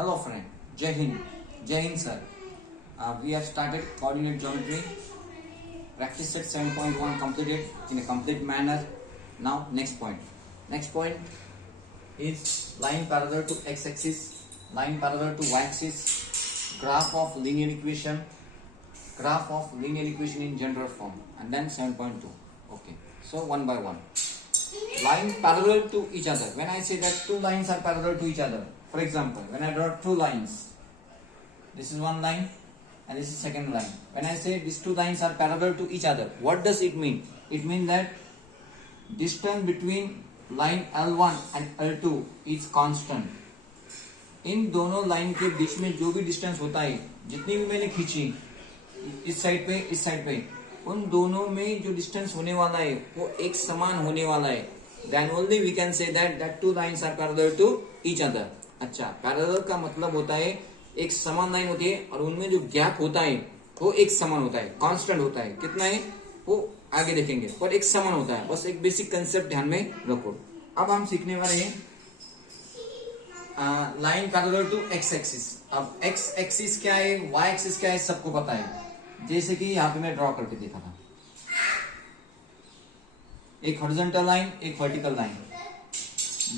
Hello friend, Jai Hind sir. We have started coordinate geometry. Practice set 7.1 completed in a complete manner. Now next point. Next point is line parallel to x-axis, line parallel to y-axis, graph of linear equation in general form, and then 7.2. Okay, so one by one. Line parallel to each other. When I say that two lines are parallel to each other, for example, when I draw two lines, this is one line and this is second line. When I say these two lines are parallel to each other, what does it mean? It means that distance between line L1 and L2 is constant. इन दोनों line के बीच में जो भी distance होता है, जितनी भी मैंने खींची इस साइड पे, उन दोनों में जो डिस्टेंस होने वाला है वो एक समान होने वाला है. Then only we can say that two lines are parallel to each other. अच्छा, पैरेलल का मतलब होता है एक समान लाइन होती है और उनमें जो गैप होता है वो एक समान होता है, कांस्टेंट होता है. कितना है वो आगे देखेंगे, पर एक समान होता है. बस एक बेसिक कंसेप्ट ध्यान में रखो. अब हम सीखने वाले हैं line parallel to x axis. अब एक्स एक्सिस क्या है, वाई एक्सिस क्या है, सबको पता है. जैसे कि यहाँ पे मैं ड्रॉ करके देखा था, एक हॉरिजॉन्टल लाइन, एक vertical line,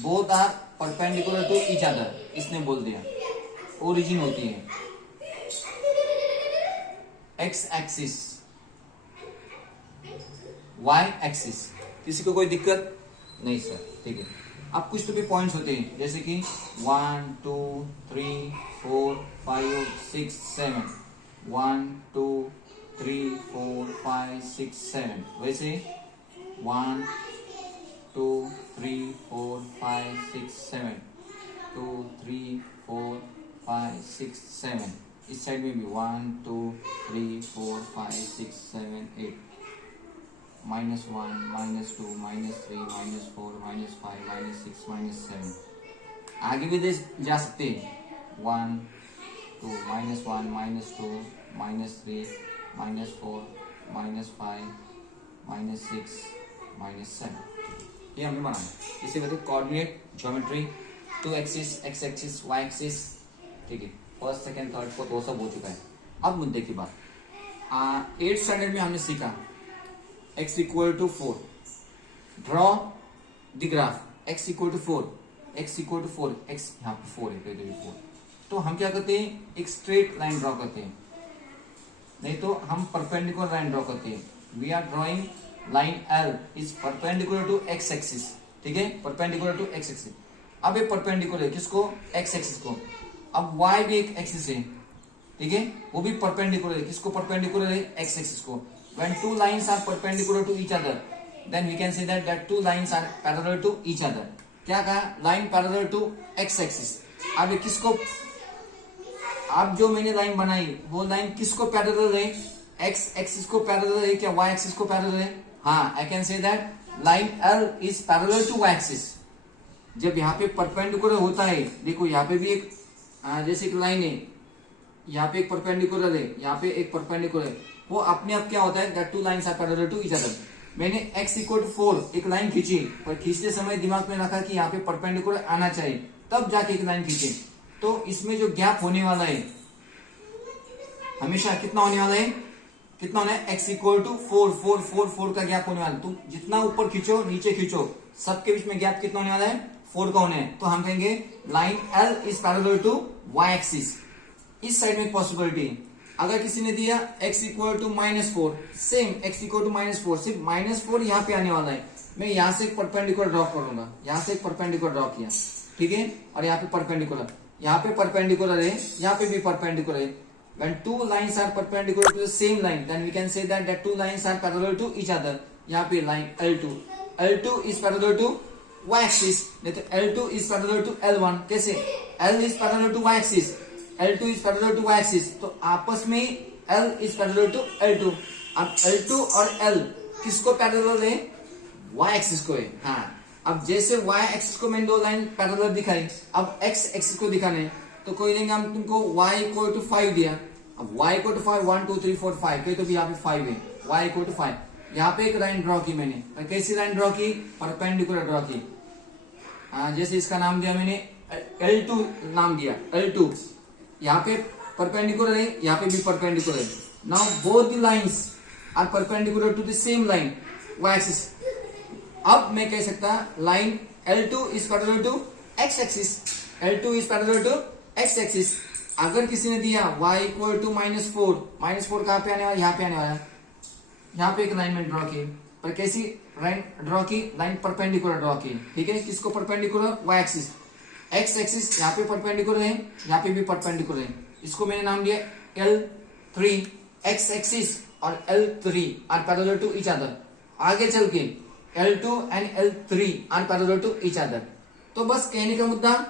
both are perpendicular to each other. इसने बोल दिया ओरिजिन होती है एक्स एक्सिस, वाई एक्सिस. किसी को कोई दिक्कत नहीं सर? ठीक है. अब कुछ तो भी पॉइंट्स होते हैं जैसे कि 1 2 3 4 5 6 7, 1 2 3 4 5 6 7. वैसे 1 2 3 4 5 6 7, 2 3 4 5 6 7. इस साइड में भी 1 2 3 4 5 6 7 8, -1 -2 -3 -4 -5 -6 -7. आगे भी जा सकते हैं. 1 2 -1 -2 -3 -4 -5 -6 -7. ये हमने बनाया. इसे कहते हैं coordinate geometry. Two axis, x axis, y axis. ठीक है. फर्स्ट सेकंड थर्ड फोर्थ वो सब हो चुका है. अब मुद्दे की बात. 8th स्टैंडर्ड में हमने सीखा x equal to 4. Draw the graph x equal to 4, x equal to 4, x यहाँ पे 4 है, 4. तो हम क्या करते हैं, एक स्ट्रेट लाइन ड्रॉ करते हैं, नहीं तो हम परपेंडिकुलर लाइन ड्रॉ करते हैं. We are drawing line L is perpendicular to x axis. ठीक है, परपेंडिकुलर टू x एक्सिस. अब ये परपेंडिकुलर है किसको, x एक्सिस को. अब y भी एक एक्सिस है, ठीक है, वो भी परपेंडिकुलर है किसको, परपेंडिकुलर है x एक्सिस को. When two lines are perpendicular to each other, then we can say that two lines are parallel to each other. क्या कहा, line parallel to x axis. अब किसको, अब जो मैंने लाइन बनाई वो लाइन किसको पैरेलल है, x एक्सिस को पैरेलल है क्या, y एक्सिस को पैरेलल है. हाँ, I can say that line L is parallel to y axis. जब यहाँ पे परपेंडिकुलर होता है, देखो यहाँ पे भी एक जैसे एक लाइन है, यहाँ पे एक परपेंडिकुलर है, यहाँ पे एक परपेंडिकुलर है, वो अपने आप क्या होता है, that two lines are parallel to each other. मैंने x इक्वल टू 4 एक लाइन खींची, पर खींचते समय दिमाग में रखा कि यहाँ पे परपेंडिकुलर आना चाहिए, तब जाके एक लाइन खींचे. तो इसमें जो गैप होने वाला है हमेशा कितना होने वाला है, कितना होना है, x इक्वल टू 4 का गैप होने वाला है. तुम जितना ऊपर खींचो नीचे खींचो, सबके बीच में गैप कितना होने वाला है, 4 का होना है. तो हम कहेंगे line L is parallel to y axis. इस साइड में पॉसिबिलिटी, अगर किसी ने दिया x equal to -4, same x equal to -4, सिर्फ -4 यहाँ पे आने वाला है. मैं यहाँ से एक परपेंडिकुलर ड्रॉ करूंगा, यहाँ से एक परपेंडिकुलर ड्रॉ किया, ठीक है, और यहाँ पे परपेंडिकुलर, यहाँ पे परपेंडिकुलर है, यहाँ पे भी परपेंडिकुलर है. When two lines are perpendicular to the same line, then we can say that two lines are parallel to each other. यहाँ पे line L2 is parallel to y axis, नहीं तो L2 is parallel to L1. कैसे, L is parallel to y axis, L2 is parallel to y axis, तो आपस में L is parallel to L2. अब L2 और L किसको parallel है, y एक्सिस को है. हाँ, अब जैसे y एक्सिस को मैंने दो लाइन पैरेलल दिखाई, अब x एक्सिस को दिखाने है, तो कोई देंगे हम तुमको y इक्वल टू 5 दिया. अब y इक्वल टू 5, 1 2 3 4 5, कहीं तो भी यहाँ पे 5 है, y इक्वल टू 5. यहाँ पे एक लाइन ड्रॉ की मैंने, कैसी लाइन ड्रॉ की, परपेंडिकुलर ड्रॉ की. जैसे इसका नाम दिया मैंने L2 नाम दिया, L2 यहाँ पे परपेंडिकुलर है, यहाँ पे भी परपेंडिकुलर है. Now both the lines are perpendicular to the same line y axis. अब मैं कह सकता line L2 is parallel to x axis, L2 is parallel to x axis. अगर किसी ने दिया y इक्वल टू -4, -4 कहां पे आने वाला, यहाँ पे आने वाला. यहाँ पे एक लाइन में ड्रॉ की, पर कैसी लाइन ड्रॉ की, लाइन परपेंडिकुलर ड्रॉ की. ठीक है, किसको perpendicular, y axis. x axis यहाँ पे परपेंडिकुलर है, यहाँ पे भी परपेंडिकुलर है. इसको मैंने नाम दिया L3. x एक्सिस और L3 are parallel to each other. आगे चल के L2 and L3 are parallel to each other. तो बस कहने का मुद्दा,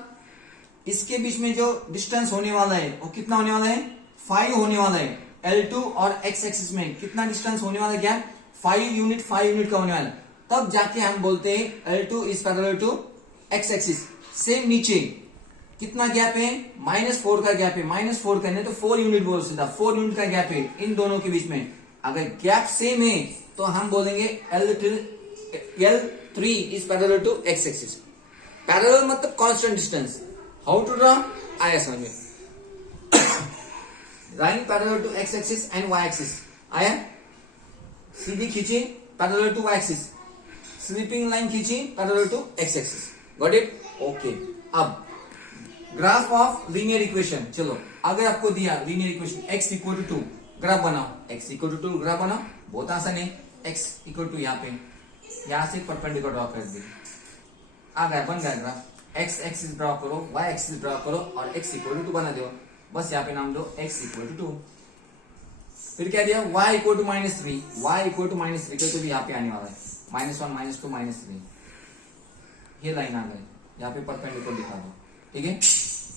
इसके बीच में जो डिस्टेंस होने वाला है वो कितना होने वाला है, 5 होने वाला है. L2 और x एक्सिस में कितना डिस्टेंस होने वाला है, क्या 5 यूनिट का होने वाला है. तब जाके हम बोलते हैं L2 is parallel to x axis. Same नीचे कितना गैप है, -4 का गैप है. -4 करने तो 4 यूनिट बोल सीधा, 4 यूनिट का गैप है इन दोनों के बीच में. अगर गैप सेम है तो हम बोलेंगे L3 is parallel to x axis. Parallel मतलब constant distance. How to draw, आया समझ में. Line parallel to x axis and y axis. आया, सीधी खींची parallel to y axis, sleeping line खींची parallel to x axis. Got it, okay. अब graph of linear equation. चलो, अगर आपको दिया linear equation x equal to 2, graph बनाओ. x इक्वल टू 2 ग्राफ बनाओ, बहुत आसान है. x इक्वल टू यहाँ पे, यहां से परपेंडिकुलर ड्रॉ कर दी, आ गया, बन गया ग्राफ. x एक्सिस ड्रॉ करो, y एक्सिस ड्रॉ करो और x इक्वल टू 2 बना दो. बस यहाँ पे नाम दो x इक्वल टू 2. फिर क्या दिया, y equal to -3. y equal to -3 तो भी यहाँ पे आने वाला है, -1 -2 -3. ये लाइन आ गई, यहाँ पे परपेंडिकुलर दिखा दो. ठीक है,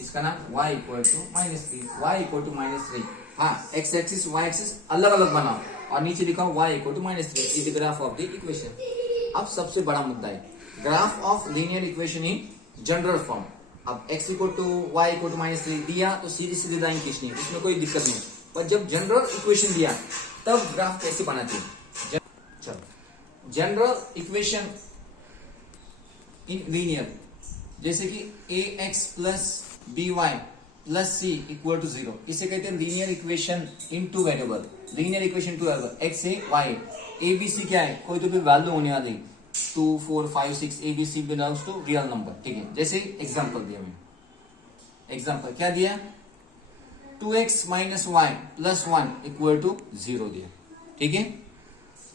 इसका नाम y equal to -3, y equal to -3. हाँ, x एक्सिस y एक्सिस अलग अलग बनाओ और नीचे दिखाओ y equal to -3 is the graph of the equation. अब सबसे बड़ा मुद्दा है graph of linear equation in general form. अब x equal to y equal to -3 दिया तो सीधी सीधी लाइन खींचनी, इसमें कोई दिक्कत नहीं. पर जब जनरल इक्वेशन दिया तब ग्राफ कैसे बनाते हैं. चलो, जनरल इक्वेशन इन लीनियर, जैसे कि ax plus by plus c equal to 0, इसे कहते हैं linear equation in two variable. Linear equation two variable x है y है. a b c क्या है, कोई तो भी वैल्यू होने वाली, 2 4 5 6 a b c belongs to real number. ठीक है, जैसे एग्जांपल दिया मैंने. एग्जांपल क्या दिया, 2x minus y plus 1 equal to 0 दिया. ठीक है,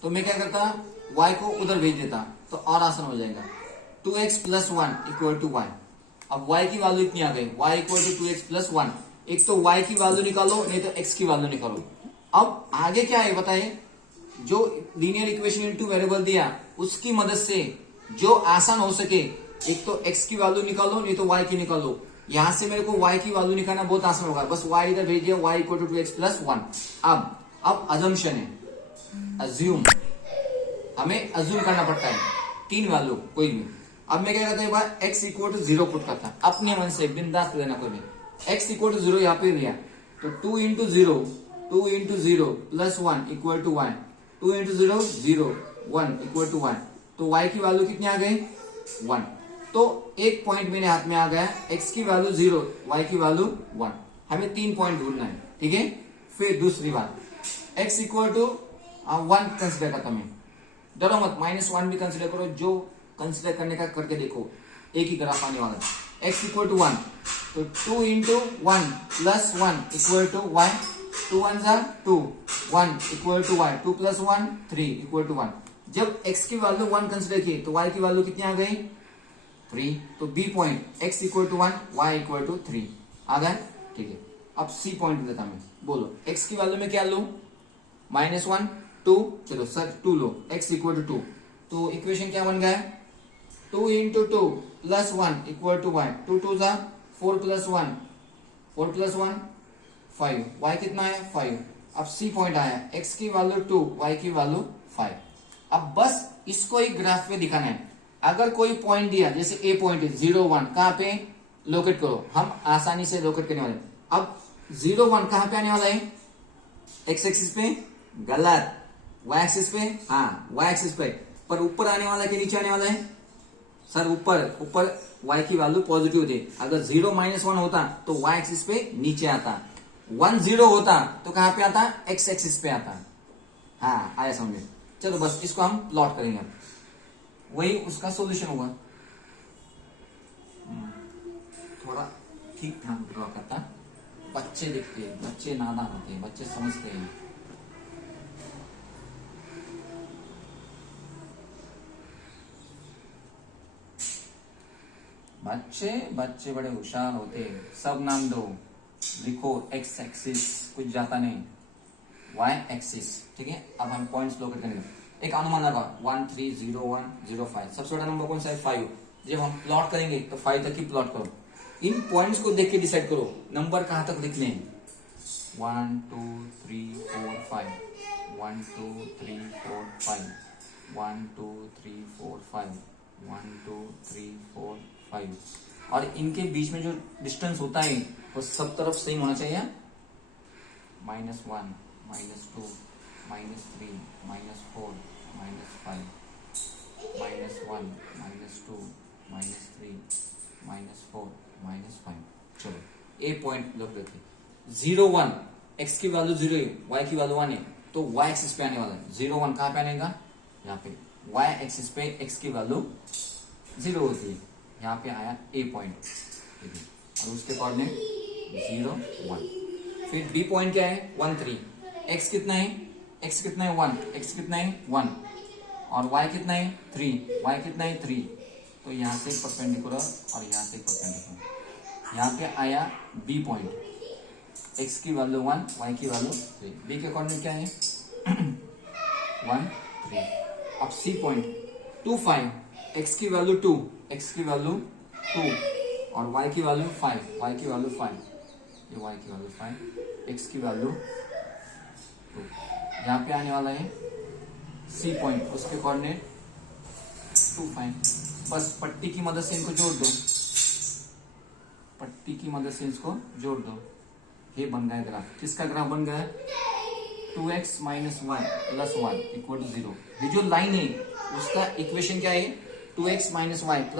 तो मैं क्या करता, y को उधर भेज देता तो और आसान हो जाएगा. 2x plus 1 equal to y. अब y की वैल्यू इतनी आ गई, y equal to 2x plus 1. एक तो y की वैल्यू निकालो, नहीं तो x की वैल्यू निकालो. अब आगे क्या है बताइए, जो लीनियर इक्वेशन इनटू वेरिएबल दिया उसकी मदद से जो आसान हो सके, एक तो x की वैल्यू निकालो, नहीं तो y की निकालो. यहां से मेरे को y की वैल्यू निकालना बहुत आसान होगा, बस y इधर भेज दिया, y equal to 2x plus 1. अब अजम्पशन है, अज्यूम, हमें अज्यूम करना पड़ता है 3 वैल्यू कोई भी. अब मैं क्या करता हूँ, x इक्वल टू 0 पुट करता, अपने मन से बिंदास लेना कोई भी. x इक्वल टू 0 यहाँ पे लिया तो 2 into 0 plus 1 equal to 1. 2 into 0 1 equal to 1. तो y की वैल्यू कितनी आ गई, 1. तो एक पॉइंट मेरे हाथ में आ गया, x की वैल्यू 0, y की वैल्यू 1. हमें 3 पॉइंट ढूंढना है. ठीक है, फिर दूसरी बात, x इक्वल टू 1 कंसिडर करता मैं, डरो मत, -1 भी कंसिडर करो, जो कंसिडर करने का करके देखो, एक ही ग्राफ आने वाला है. x इक्वल टू 1, तो 2 into 1 plus 1 equal to y. 2 1 जा 2, 1 equal to y. 2 plus 1 3 equal to 1. जब x की वैल्यू 1 कंसिडर की तो y की वैल्यू कितनी आ गई, 3. तो b point, x equal to 1 y equal to 3 आ गया. ठीक है, अब c पॉइंट देता मैं, बोलो x की वैल्यू में क्या लूं, -1 2, चलो सर 2 लो, x इक्वल टू 2. तो इक्वेशन क्या बन गया, 2 into 2 plus 1 equal to y. 2 2 जा 4 प्लस 1 5. y कितना है, 5. अब c पॉइंट आया, x की वैल्यू 2, y की वैल्यू 5. अब बस इसको एक ग्राफ पे दिखाना है. अगर कोई पॉइंट दिया, जैसे a पॉइंट है 0 1, कहां पे लोकेट करो, हम आसानी से लोकेट करने वाले. अब 0 1 कहां पे आने वाला है, x एक्सिस पे, गलत, y एक्सिस पे, हाँ y एक्सिस पे. पर ऊपर आने वाला कि नीचे आने वाला है, सर ऊपर y की वैल्यू पॉजिटिव थी, अगर 0 -1 होता तो y एक्सिस पे नीचे आता, 1 0 होता तो कहां पे आता, x एक्सिस पे आता। हाँ आया समझ में। चलो बस इसको हम प्लॉट करेंगे, वही उसका सॉल्यूशन होगा। थोड़ा ठीक ठाक ड्रॉ करता, बच्चे दिखते हैं, बच्चे नादान होते हैं, बच्चे समझते हैं। बच्चे बड़े होशियार होते हैं। सब नाम दो, लिखो x एक्सिस कुछ जाता नहीं, y एक्सिस, ठीक है। अब हम पॉइंट्स लोकेट करेंगे। एक अनुमान लगा 1 3 0 1 0 5, सबसे बड़ा नंबर कौन सा है 5। जब हम प्लॉट करेंगे तो 5 तक ही प्लॉट करो, इन पॉइंट्स को देख के डिसाइड करो नंबर कहां तक लिखने हैं। 1 2 3 4 5, 1 2 3 4 5, 1 2 3 4 5, 1 2 3 4 5, और इनके बीच में जो डिस्टेंस होता है वो सब तरफ सेम होना चाहिए। -1 -2 -3 -4 -5, -1 -2 -3 -4 -5। चलो ए पॉइंट लोग देखे 0 1, x की वैल्यू 0 है, y की वैल्यू 1 है, तो y एक्सिस पे आने वाला है। 0 1 कहां पे आनेगा, यहाँ पे y एक्सिस पे x की वैल्यू 0 होती है, यहाँ पे आया ए पॉइंट, ठीक है। और उसके कोऑर्डिनेट 0 1। फिर बी पॉइंट क्या है 1 3, x कितना है, x कितना है 1, x कितना है 1, और y कितना है 3, y कितना है 3, तो यहाँ से परपेंडिकुलर और यहाँ से परपेंडिकुलर, यहाँ पे आया बी पॉइंट, x की वैल्यू 1, y की वैल्यू 3, बी के कोऑर्डिनेट क्या है 1 3। अब सी पॉइंट 2 5, x की वैल्यू 2, x की वैल्यू 2, और y की वैल्यू 5, y की वैल्यू 5, ये y की वैल्यू 5, x की वैल्यू 2, यहाँ पे आने वाला है सी पॉइंट, उसके कोऑर्डिनेट 2 5। बस पट्टी की मदद से इनको जोड़ दो, पट्टी की मदद से इसको जोड़ दो, ये बन गया ग्राफ। किसका ग्राफ बन गया, 2x - y + 1 = 0। ये जो लाइन है उसका इक्वेशन क्या है, 2x - y + 1 =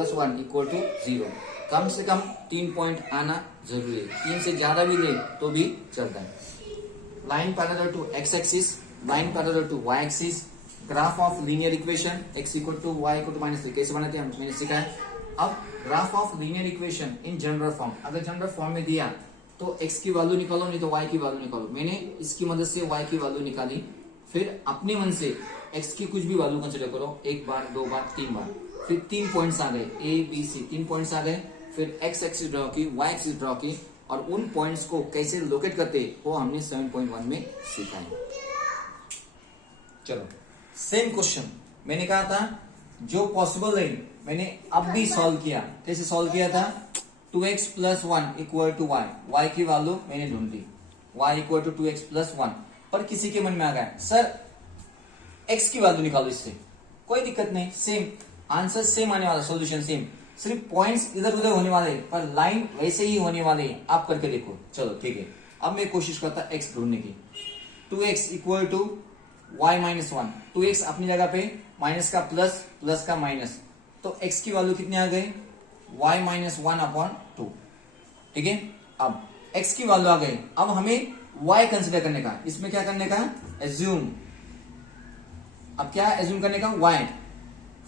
0। कम से कम 3 पॉइंट आना जरूरी है, 3 से ज्यादा भी ले तो भी चलता है। Line parallel to x axis, line parallel to y axis, graph of linear equation x = y = -3 कैसे बनाते हैं मैंने सिखाया। अब graph of linear equation in general form, अगर जनरल फॉर्म में दिया तो x की वैल्यू निकालो, नहीं तो y की वैल्यू निकालो। मैंने इसकी मदद से y की वैल्यू निकाली, फिर अपने मन से x की कुछ भी वैल्यू कंसीडर करो, 1 बार 2 बार 3 बार, फिर 3 पॉइंट्स आ गए a b c, 3 पॉइंट्स आ गए, फिर x एक्सिस ड्रॉ की, y एक्सिस ड्रॉ की, और उन पॉइंट्स को कैसे लोकेट करते वो हमने 7.1 में सीखा है। चलो सेम क्वेश्चन मैंने कहा था जो पॉसिबल है मैंने अब भी सॉल्व किया। कैसे सॉल्व किया था, 2x + 1 = y, y की वैल्यू मैंने ढूंढ ली, y = 2x + 1। पर किसी के मन में आ गया सर x की वैल्यू निकालो इससे, कोई दिक्कत नहीं, सेम आंसर सेम आने वाला, सॉल्यूशन सेम, सिर्फ पॉइंट्स इधर उधर होने वाले पर लाइन वैसे ही होने वाले हैं। आप करके देखो। चलो ठीक है, अब मैं कोशिश करता x ढूंढने की। 2x = y - 1, 2x अपनी जगह पे, माइनस का प्लस, प्लस का माइनस, तो x की वैल्यू कितनी आ गई, y - 1/2, ठीक है। अब x की वैल्यू आ गई, अब हमें y कंसिडर करने का, इसमें क्या करने का, एज्यूम। अब क्या एज्यूम करने का, y।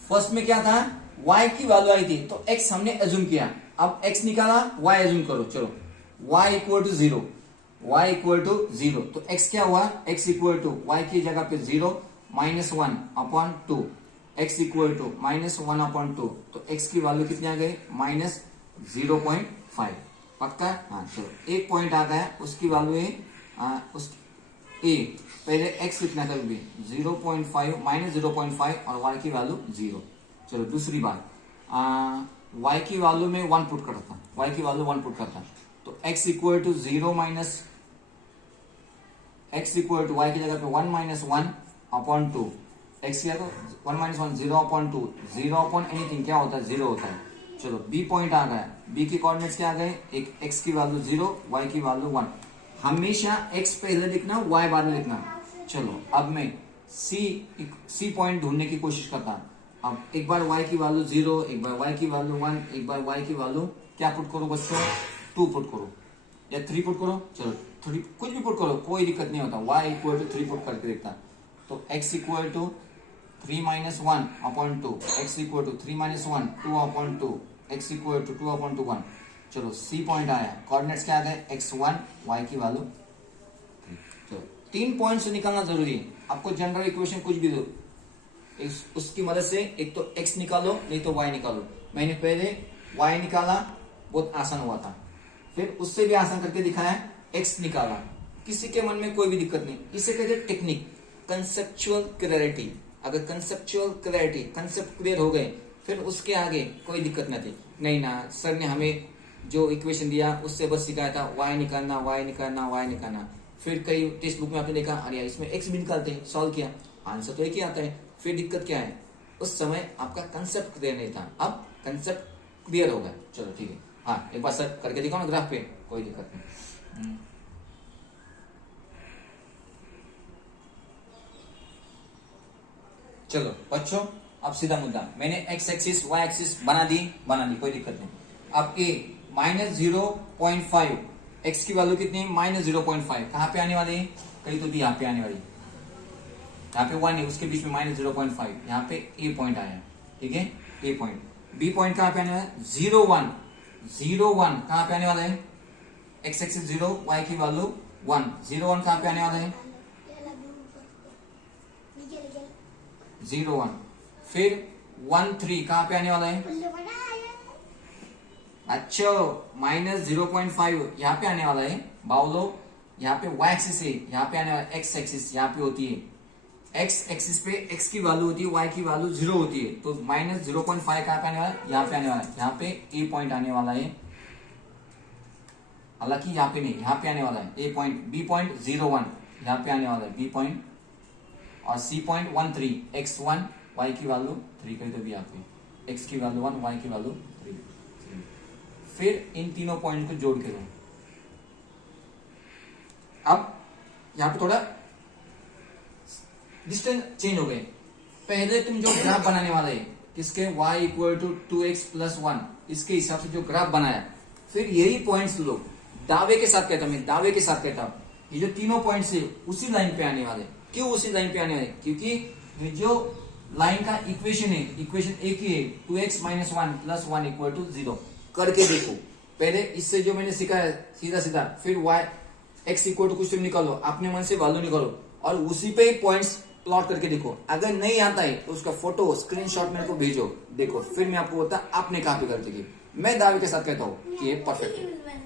फर्स्ट में क्या था, y की वैल्यू आई थी तो x हमने एज्यूम किया, अब x निकाला, y एज्यूम करो। चलो y = 0, y = 0, तो x क्या हुआ, x = y की जगह पे 0 - 1/2, x = -1/2, तो x की वैल्यू कितनी आ गई, -0.5। पक्का, हाँ चलो एक पॉइंट आ गया, उसकी वैल्यू है उस a, पहले x लिखना था, 0.5 -0.5 और y की वैल्यू 0। चलो दूसरी बात, y की वैल्यू में 1 पुट करता, y की वैल्यू 1 पुट करता, तो x = 0 माइनस, x = y की जगह पे 1 - 1/2, x क्या तो 1 - 1 0/2, 0/anything क्या होता है, 0 होता है। चलो b पॉइंट आ गया, b की कोऑर्डिनेट्स क्या आ गए, एक x की वैल्यू 0, y की वैल्यू 1। हमेशा x पहले लिखना, y बाद में लिखना। चलो अब मैं c पॉइंट ढूंढने की कोशिश करता, अब एक बार y की वैल्यू 0, एक बार y की वैल्यू 1, एक बार y की वैल्यू क्या पुट करो बच्चों, 2 पुट करो या 3 पुट करो, चलो 3 कुछ भी पुट करो, कोई दिक्कत नहीं होता। y इक्वल टू 3 पुट करके देखता, तो x equal to 3 minus 1 upon 2, x equal to 3 minus 1 2 upon 2, x equal to 2 upon 2 1। चलो C पॉइंट आया, कोऑर्डिनेट्स क्या आ गए, x1, y की वैल्यू 3। चलो 3 पॉइंट से निकालना जरूरी है। आपको जनरल इक्वेशन कुछ भी दो, उसकी मदद से एक तो x निकालो नहीं तो y निकालो। मैंने पहले y निकाला, बहुत आसान हुआ था, फिर उससे भी आसान करके दिखाया, x निकाला। किसी के मन में कोई भी दिक्कत नहीं, इसे कहते हैं टेक्निक, कंसेप्चुअल क्लैरिटी। अगर कंसेप्चुअल क्लैरिटी, कंसेप्ट क्लियर हो गए, फिर उसके आगे कोई दिक्कत नहीं थी। नहीं ना सर ने हमें जो इक्वेशन दिया उससे बस सिखाया था y निकालना, y निकालना, y निकालना। फिर कई टेक्स्ट बुक में आपने देखा अरे यार इसमें x भी निकालते हैं, सॉल्व किया, आंसर तो एक ही आता है। फिर दिक्कत क्या है, उस समय आपका कंसेप्ट क्लियर नहीं था, अब कंसेप्ट क्लियर हो गया। चलो ठीक है, हाँ एक बार सर करके दिखाओ ना ग्राफ पे, कोई दिक्कत नहीं। चलो बच्चों, अब सीधा मुद्दा, मैंने x एक्सिस y एक्सिस बना दी, कोई दिक्कत नहीं। अब a माइनस 0.5, x की वैल्यू कितनी, माइनस 0.5, कहाँ पे आने वाली है, कहीं तो भी यहाँ पे आने वाली, यहाँ पे 1 है, उसके बीच में माइनस 0.5, यहाँ पे a पॉइंट आया, ठीक है, a पॉइंट। b पॉइंट कहाँ पे आने वाला है, 0 1 कहाँ पे आने वाला है, x एक्सिस 0, y की वैल्यू 1, 0 1 कहाँ पे आने वाला है, 0 1। फिर 1 3 कहाँ पे आने वाला है, अच्छा माइनस 0.5 यहाँ पे आने वाला है बाउलो। यहाँ पे y एक्सिस है, यहाँ पे आने वाला x एक्सिस, यहाँ पे होती है x एक्सिस पे x की वैल्यू होती है, y की वैल्यू 0 होती है, तो माइनस 0.5 कहाँ पे आने वाला है, यहाँ पे आने वाला है, यहाँ पे a पॉइंट आने वाला है, हालांकि यहाँ पे नहीं, यहाँ पे आने वाला है a पॉइंट, b पॉइंट 0 1 यहाँ पे आने वाला है b पॉइंट, और c पॉइंट 1 3, x1 y की वैल्यू 3 कहीं तो भी यहाँ पे x की वैल्यू 1 y की वैल्यू 3। फिर इन तीनों पॉइंट को जोड़ के दो। अब यहाँ पे थोड़ा डिस्टेंस चेंज हो गए। पहले तुम जो ग्राफ बनाने वाले है किसके, y equal to 2x plus 1, इसके हिसाब से जो ग्राफ बनाया, फिर यही पॉइंट्स लो, दावे के साथ कहता हूं मैं, दावे के साथ कहता हूं, ये जो तीनों पॉइंट्स है उसी लाइन पे आने वाले। क्यों उसी लाइन पे आने वाले, क्योंकि ये जो लाइन का इक्वेशन है, इक्वेशन एक ही है, 2x minus 1 plus 1 equal to 0। करके देखो, पहले इससे जो मैंने सिखाया सीधा सीधा, फिर y x इक्वल टू कुछ निकालो, अपने मन से वैल्यू निकालो और उसी पे पॉइंट्स प्लॉट करके देखो। अगर नहीं आता है तो उसका फोटो स्क्रीनशॉट मेरे को भेजो, देखो फिर मैं आपको बोलता आपने कहाँ पे गलती की। मैं दावे के साथ कहता हूँ कि ये परफेक्ट है।